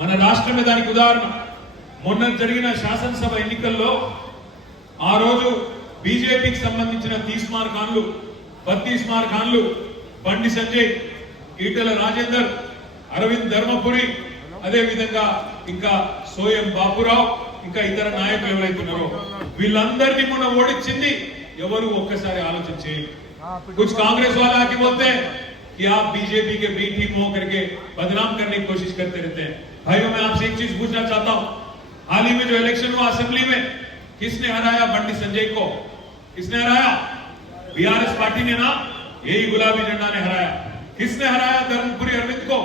మన రాష్ట్రమే దానికి ఉదాహరణ. మొన్న జరిగిన శాసనసభ ఎన్నికల్లో ఆ రోజు బీజేపీకి సంబంధించిన 30 ఖాన్లు 32 ఖాన్లు బండి సంజయ్, ఈటెల రాజేందర్, అరవింద్ ధర్మపురి, అదే విధంగా ఇంకా సోయం బాపురావు, ఇంకా ఇతర నాయకులు ఎవరైతున్నారో వీళ్ళందరినీ మొన్న ఓడించింది ఎవరు ఒక్కసారి ఆలోచన చేయండి. कुछ कांग्रेस वाला आके बोलते हैं कि आप बीजेपी के बी टीम हो करके बदनाम करने की कोशिश करते रहते हैं. भाइयों, मैं आपसे एक चीज पूछना चाहता हूं. हाल ही में जो इलेक्शन हुआ असेंबली में, किसने हराया बंडी संजय को? किसने हराया? बीआरएस पार्टी ने ना, यही गुलाबी झंडा ने हराया. किसने हराया धर्मपुरी अरविंद को?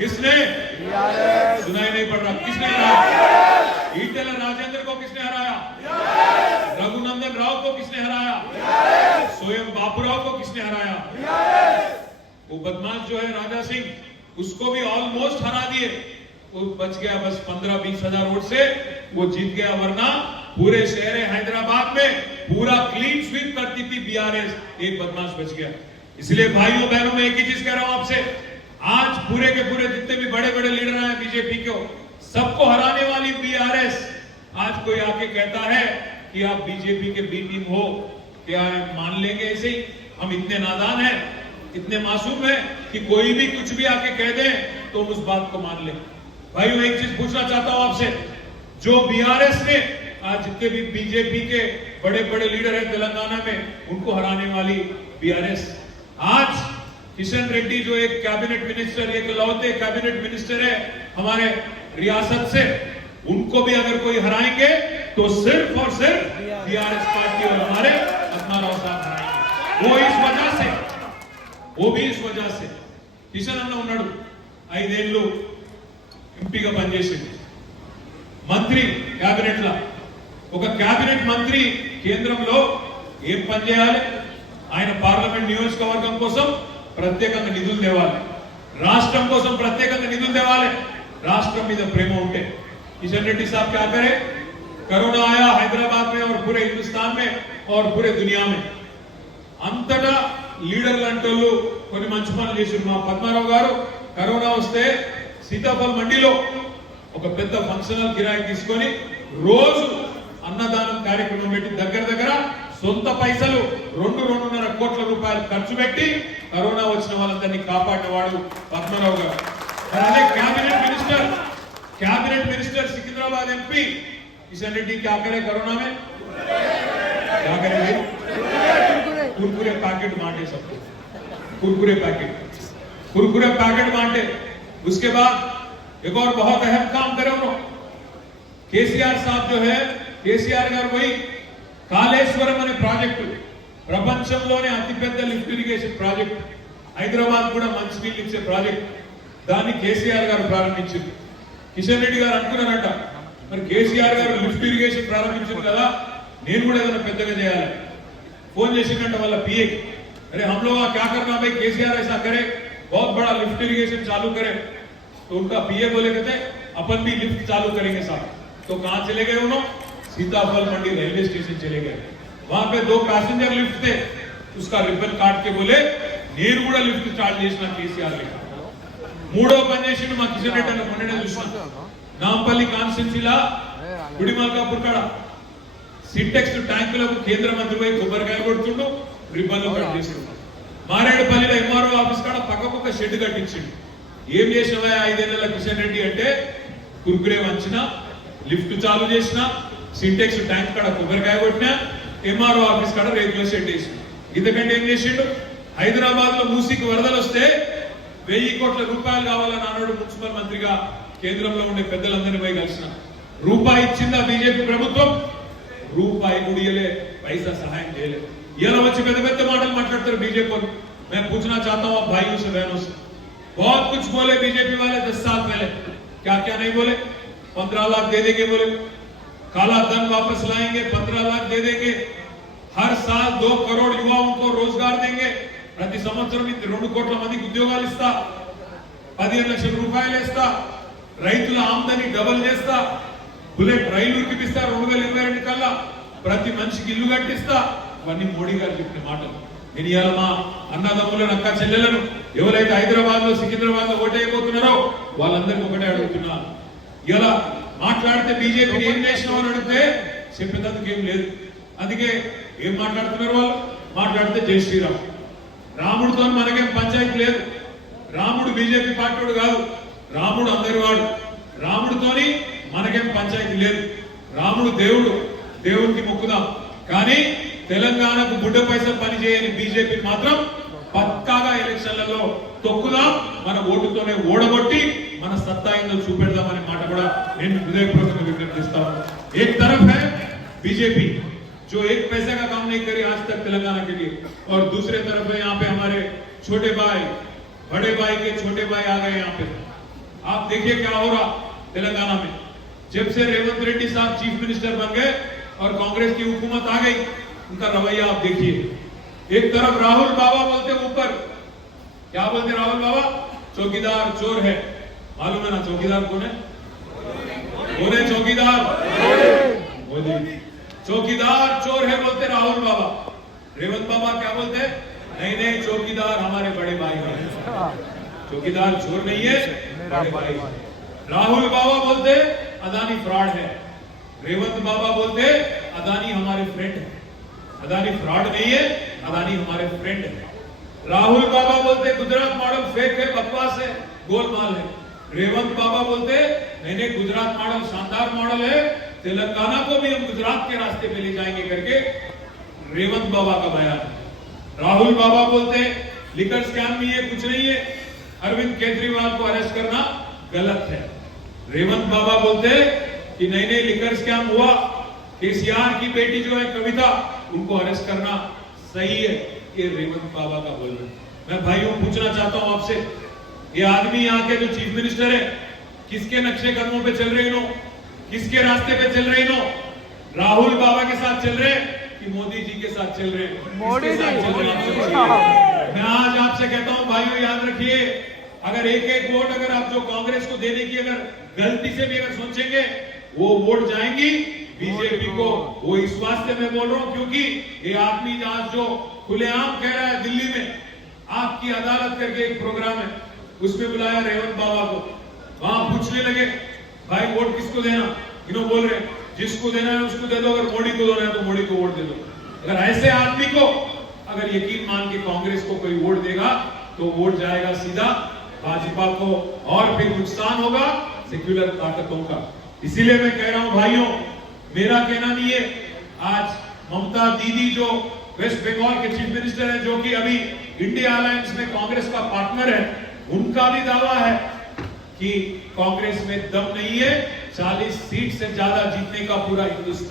किसने? सुनाई नहीं पड़ रहा. किसने हराया? ईटेल राजेंद्र को किसने हराया? रघुनंदन राव को किसने हराया? स्वयं बापूराव को किसने हराया? वो बदमाश जो है राजा सिंह, उसको भी ऑलमोस्ट हरा दिए. वो बच गया बस 15-20 हजार वोट से वो जीत गया, वरना पूरे शहर हैदराबाद में पूरा क्लीन स्वीप करती थी बीआरएस. एक बदमाश बच गया. इसलिए भाइयों बहनों, मैं एक ही चीज कह रहा हूं आपसे, आज पूरे के पूरे जितने भी बड़े बड़े लीडर हैं बीजेपी को, सबको हराने वाली बीआरएस. आज कोई आके कहता है कि आप बीजेपी के बी टीम हो, क्या मान लेंगे ऐसे ही? हम इतने नादान हैं, इतने मासूम हैं कि कोई भी कुछ भी आके कह दे तो उस बात को मान ले. भाइयों, एक चीज पूछना चाहता हूं आपसे, जो बीआरएस ने आज जितने भी बीजेपी के बड़े बड़े लीडर हैं तेलंगाना में, उनको हराने वाली बीआरएस. आज किशन रेड्डी जो एक कैबिनेट मिनिस्टर, एक लौते कैबिनेट मिनिस्टर है हमारे रियासत से, उनको भी अगर कोई हराएंगे तो सिर्फ और सिर्फ बीआरएस पार्टी और हमारे पद्माराव साहब हराएंगे. वो भी इस वजह से किशन अन्न उन्नाडु 5 ఏళ్ళు ఎంపీగా పనిచేసింది, మంత్రి కేబినెట్ లా. ఒక కేబినెట్ మంత్రి కేంద్రంలో ఏం పని చేయాలి? ఆయన పార్లమెంట్ నియోజకవర్గం కోసం ప్రత్యేకంగా నిధులు తేవాలి, రాష్ట్రం కోసం ప్రత్యేకంగా నిధులు తేవాలి. రాష్ట్రం మీద ప్రేమ ఉంటే किशन रेड्डी साहब क्या करे? कोरोना आया हैदराबाद में और पूरे हिंदुस्तान में और पूरे दुनिया में, अंतटा लीडर्లు అంటోళ్ళు కొన్ని మంచి పనులు చేశారు. మా పద్మారావు గారు కరోనా వస్తే సీతాఫల్ మండిలో ఒక పెద్ద ఫంక్షన్ హాల్ కిరాయి తీసుకొని రోజు అన్నదానం కార్యక్రమం పెట్టి దగ్గర సొంత పైసలు 2-2.5 కోట్ల రూపాయలు ఖర్చు పెట్టి కరోనా వచ్చిన వాళ్ళందరినీ కాపాడినవాడు పద్మారావు గారు. అదే cabinet minister Secunderabad MP Kishan Reddy क्या करे कोरोना में? क्या करेंगे? कुरकुरे पैकेट बांटे सबको, कुरकुरे पैकेट बांटे. उसके बाद एक और बहुत अहम काम करे उन्होंने. केसीआर साहब जो है, केसीआर गाరు वही కాళేశ్వరం అనే ప్రాజెక్టు ప్రపంచంలోనే అతిపెద్ద లిఫ్ట్ ఇరిగేషన్ ప్రాజెక్ట్, హైదరాబాద్ కూడా మంచినీళ్ళు ఇచ్చే ప్రాజెక్ట్, దాన్ని కేసీఆర్ గారు ప్రారంభించారు. కిషన్ రెడ్డి గారు అనుకున్నారంట, మరి కేసీఆర్ గారు లిఫ్ట్ ఇరిగేషన్ ప్రారంభించారు కదా, నేను కూడా ఏదైనా పెద్దగా చేయాలి. फोन చేసిందంట వాళ్ళ पीए, अरे हम लोग क्या करना भाई, केसीआर ऐसा करे, बहुत बड़ा लिफ्ट इरिगेशन चालू करे. तो उनका पीए बोले कहते अपन भी लिफ्ट चालू करेंगे साहब. तो कहां चले गए उन्होंने? सीताफल मंडी रेलवे स्टेशन चले गए. वहां पे 2 पैसेंजर लिफ्ट थे, उसका रिबन काट के बोले నేను కూడా లిఫ్ట్ స్టార్ట్ చేసిన కేసీఆర్ లెక్క. మూడో పని చేసిండు మా కిషన్ రెడ్డి అన్న. మొన్ననే చూసిన నాంపల్లి కాన్స్టిట్యున్సీలా గుడిమల్కాపూర్ కాడ సింటెక్స్ ట్యాంకులకు కేంద్ర మంత్రి పోయి కొబ్బరికాయ కొడుతుండు, రిబ్బన్లు కట్ చేస్తుండు. మారేడుపల్లిలో ఎంఆర్ఓ ఆఫీస్ కాడ పక్కకు ఒక షెడ్ కట్టించిండు. ఏం చేసినవా 5 ఏళ్ల కిషన్ రెడ్డి అంటే, కుర్కురే వంచిన, లిఫ్ట్ చాలు చేసిన, సింటెక్స్ ట్యాంక్ కాడ కొబ్బరికాయ కొట్టినా, ఎంఆర్ఓ ఆఫీస్ కాడ రేకుల షెడ్ వేసిండు. ఇంతకంటే ఏం చేసిండు? హైదరాబాద్ లో మూసీకి వరదలు వస్తే 1000 కోట్ల రూపాయలు కావాలని అన్నాడు మున్సిపల్ మంత్రిగా. కేంద్రంలో ఉండే పెద్దలందరినీ పోయి కలిసిన. రూపాయి ఇచ్చిందా బీజేపీ ప్రభుత్వం? రూపాయి గుడియలే, పైసా సహాయం చేయలేదు. ఇలా వచ్చి పెద్ద పెద్ద మాటలు మాట్లాడతారు बीजेपी को. मैं पूछना चाहता हूं भाइयों से बहनों से, बहुत कुछ बोले बीजेपी वाले 10 साल पहले, क्या क्या नहीं बोले? 15 लाख दे देंगे बोले, काला धन वापस लाएंगे, 15 लाख दे देंगे, हर साल 2 करोड़ युवाओं को रोजगार देंगे, ప్రతి సంవత్సరం 2 కోట్ల మందికి ఉద్యోగాలు ఇస్తా, 15 లక్షల రూపాయలు ఇస్తా, రైతుల ఆమదాని డబుల్ చేస్తా, బుల్లెట్ రైలు ఇప్పిస్తా 2022 కల్లా, ప్రతి మనిషికి ఇల్లు కట్టిస్తా. ఇవన్నీ మోడీ గారు చెప్పిన మాటలు. నేను ఇవాళ మా అన్నదమ్ములను అక్క చెల్లెలను ఎవరైతే హైదరాబాద్ లో సికింద్రాబాద్ లో ఓటైపోతున్నారో వాళ్ళందరికీ ఒకటే అడుగుతున్నా, ఇలా మాట్లాడితే బీజేపీని ఏం చేసినావు అని అడిగితే చెప్పేందుకు ఏం లేదు. అందుకే ఏం మాట్లాడుతున్నారు వాళ్ళు? మాట్లాడితే జై శ్రీరామ్. రాముడితో మనకేం పంచాయతీ లేదు. రాముడు బీజేపీ పార్టీడు కాదు, రాముడు అందరి వాడు. రాముడితోని మనకేం పంచాయతీ లేదు. రాముడు దేవుడు, దేవుడికి మొక్కుదాం. కానీ తెలంగాణకు బుడ్డ పైసలు పనిచేయని బీజేపీ మాత్రం పక్కాగా ఎలక్షన్లలో తొక్కుదాం, మన ఓటుతోనే ఓడగొట్టి మన సత్తా ఏందో చూపెడదామనే మాట కూడా నేను హృదయపూర్వకంగా విజ్ఞప్తి చేస్తాను. एक तरफ है बीजेपी जो एक पैसे का काम नहीं करी आज तक तेलंगाना के लिए, और दूसरे तरफ है यहाँ पे हमारे छोटे भाई, बड़े भाई के छोटे भाई आ गए यहाँ पे। आप देखिए क्या हो रहा तेलंगाना में। जब से रेवंत रेड्डी साहब चीफ मिनिस्टर बन गए और कांग्रेस की हुकूमत आ गई, उनका रवैया आप देखिए। एक तरफ राहुल बाबा बोलते ऊपर, क्या बोलते राहुल बाबा? चौकीदार चोर है। मालूम है ना चौकीदार कौन है? कौन है चौकीदार? मोदी। चौकीदार चोर है बोलते राहुल बाबा। रेवंत बाबा क्या बोलते? नहीं नहीं, चौकीदार हमारे बड़े भाई हैं, चौकीदार चोर नहीं है, बड़े भाई। राहुल बाबा बोलते अदानी फ्रॉड है, रेवंत बाबा बोलते अदानी हमारे फ्रेंड है। अदानी फ्रॉड नहीं है, अदानी हमारे फ्रेंड है। राहुल बाबा बोलते गुजरात मॉडल फेक है, बकवास है, गोलमाल है। रेवंत बाबा बोलते नहीं नहीं, गुजरात मॉडल शानदार मॉडल है, तेलंगाना को भी हम गुजरात के रास्ते पे ले जाएंगे करके रेवंत बाबा का बयान। राहुल बाबा बोलते लिकर स्कैम नहीं है, कुछ नहीं है, अरविंद केजरीवाल को अरेस्ट करना गलत है। रेवंत बाबा बोलते कि नहीं नहीं, लिकर स्कैम हुआ, केसीआर की बेटी जो है कविता, उनको अरेस्ट करना सही है। ये रेवंत बाबा का बोलना। मैं भाइयों पूछना चाहता हूं आपसे, ये आदमी यहाँ के जो चीफ मिनिस्टर है, किसके नक्शे कदमों पे चल रहे नो? किसके रास्ते पे चल रहे नो? राहुल बाबा के साथ चल रहे कि मोदी जी के साथ चल रहे? मोदी जी साथ चल रहे। मैं आज आपसे कहता हूं भाइयों, याद रखिए, अगर एक एक वोट अगर आप जो कांग्रेस को देने की अगर गलती से भी अगर सोचेंगे, वो वोट जाएंगी बीजेपी को। वो इस वास्ते मैं बोल रहा हूं क्योंकि ये आदमी आज जो खुलेआम कह रहा है दिल्ली में आपकी अदालत करके एक प्रोग्राम है, उसमें बुलाया रेवंत बाबा को, वहां पूछने लगे भाई वोट किसको देना? इन्हों बोल रहे जिसको देना है उसको दे दो, अगर मोदी को देना है तो मोदी को वोट दे दो। अगर ऐसे आदमी को अगर यकीन मान के कांग्रेस को कोई वोट देगा तो वोट जाएगा सीधा भाजपा को, और फिर नुकसान होगा सेक्युलर ताकतों का। इसीलिए मैं कह रहा हूं भाइयों, मेरा कहना नहीं है, आज ममता दीदी जो वेस्ट बंगाल के चीफ मिनिस्टर है, जो कि अभी इंडिया अलायंस में कांग्रेस का पार्टनर है, उनका भी दावा है कि कांग्रेस में दम नहीं है, 40 सीट से ज्यादा जीतने का पूरा हिंदुस्तान